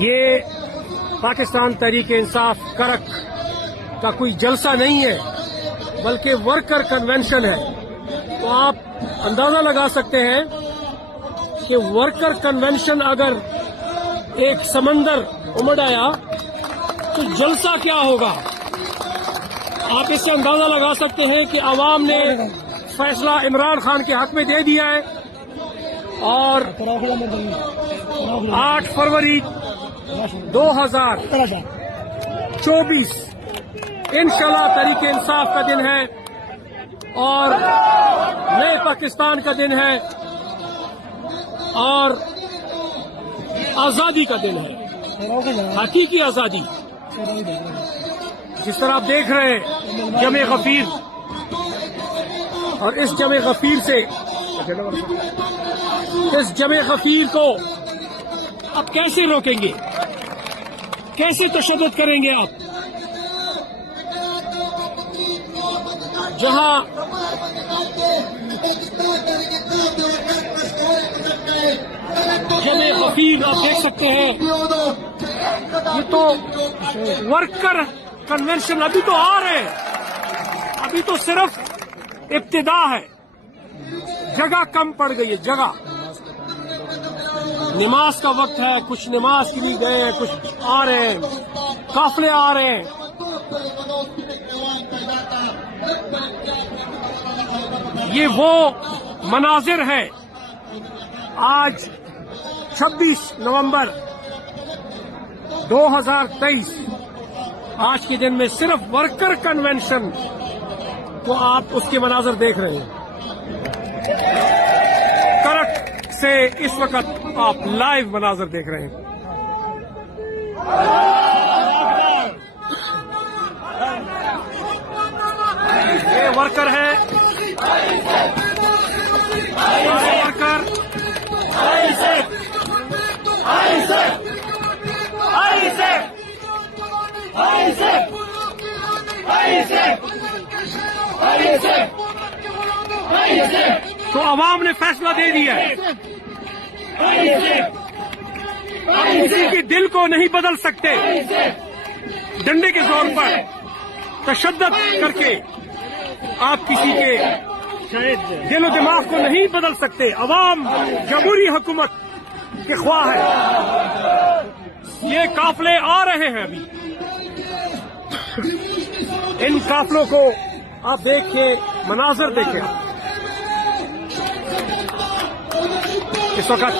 یہ پاکستان تحریک انصاف کرک کا کوئی جلسہ نہیں ہے بلکہ ورکر کنونشن ہے. تو آپ اندازہ لگا سکتے ہیں کہ ورکر کنونشن اگر ایک سمندر امڑ آیا تو جلسہ کیا ہوگا. آپ اس سے اندازہ لگا سکتے ہیں کہ عوام نے فیصلہ عمران خان کے حق میں دے دیا ہے اور 8 فروری 2024 انشاءاللہ تحریک انصاف کا دن ہے اور نئے پاکستان کا دن ہے اور آزادی کا دن ہے، حقیقی آزادی. جس طرح آپ دیکھ رہے ہیں جمع غفیر، اور اس جمع غفیر کو آپ کیسے روکیں گے، کیسے تشدد کریں گے آپ؟ جہاں جمع غفیر آپ دیکھ سکتے ہیں، یہ تو ورکر کنونشن ابھی تو آ رہے ہیں، ابھی تو صرف ابتدا ہے. جگہ کم پڑ گئی ہے، جگہ. نماز کا وقت ہے، کچھ نماز کے لیے گئے ہیں، کچھ آ رہے ہیں، قافلے آ رہے ہیں. یہ وہ مناظر ہے آج 26 نومبر 2023 آج کے دن میں صرف ورکر کنونشن کو آپ اس کے مناظر دیکھ رہے ہیں. کرک سے اس وقت آپ لائیو مناظر دیکھ رہے ہیں. یہ ورکر ہے، ورکر تو عوام نے فیصلہ دے دیا ہے. آپ کسی کے دل کو نہیں بدل سکتے، ڈنڈے کے زور پر تشدد کر کے آپ کسی کے دل و دماغ کو نہیں بدل سکتے. عوام جمہوری حکومت کے خواہ ہے. یہ قافلے آ رہے ہیں، ابھی ان قافلوں کو آپ دیکھ کے مناظر دیکھیں. اس وقت